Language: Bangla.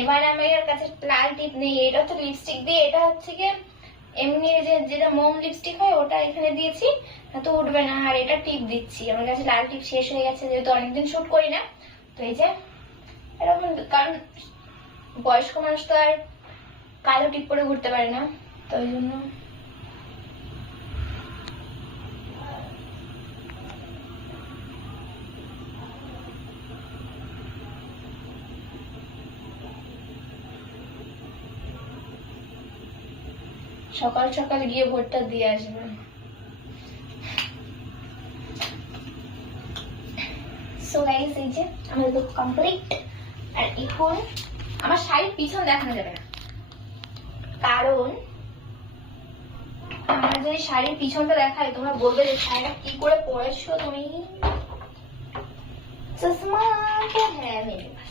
এবার আমার কাছে লাল টিপ নেই, এটা হচ্ছে লিপস্টিক দিয়ে, এটা হচ্ছে কি এমনি যেটা মোম লিপস্টিক হয় ওটা এখানে দিয়েছি, তো উঠবে না। আর এটা টিপ দিচ্ছি, আমার কাছে লাল টিপ শেষ হয়ে গেছে যেহেতু অনেকদিন শুট করি না। তো এই যে এরকম, কারণ বয়স্ক মানুষ তো আর কালো টিপ পরে ঘুরতে পারে না, তো ওই জন্য সকাল সকাল গিয়ে ভোটটা দিয়ে আসবে। সো গাইস, এই যে আমাদের লুক কমপ্লিট। আর এখন আমার শাড়ির পিছন দেখানো যাবে না, কারণ আমার যদি শাড়ির পিছনটা দেখায় তোমরা বলবে যে শাড়িটা কি করে পরেছো তুমি। চশমা তো হ্যাঁ মেরে পাস।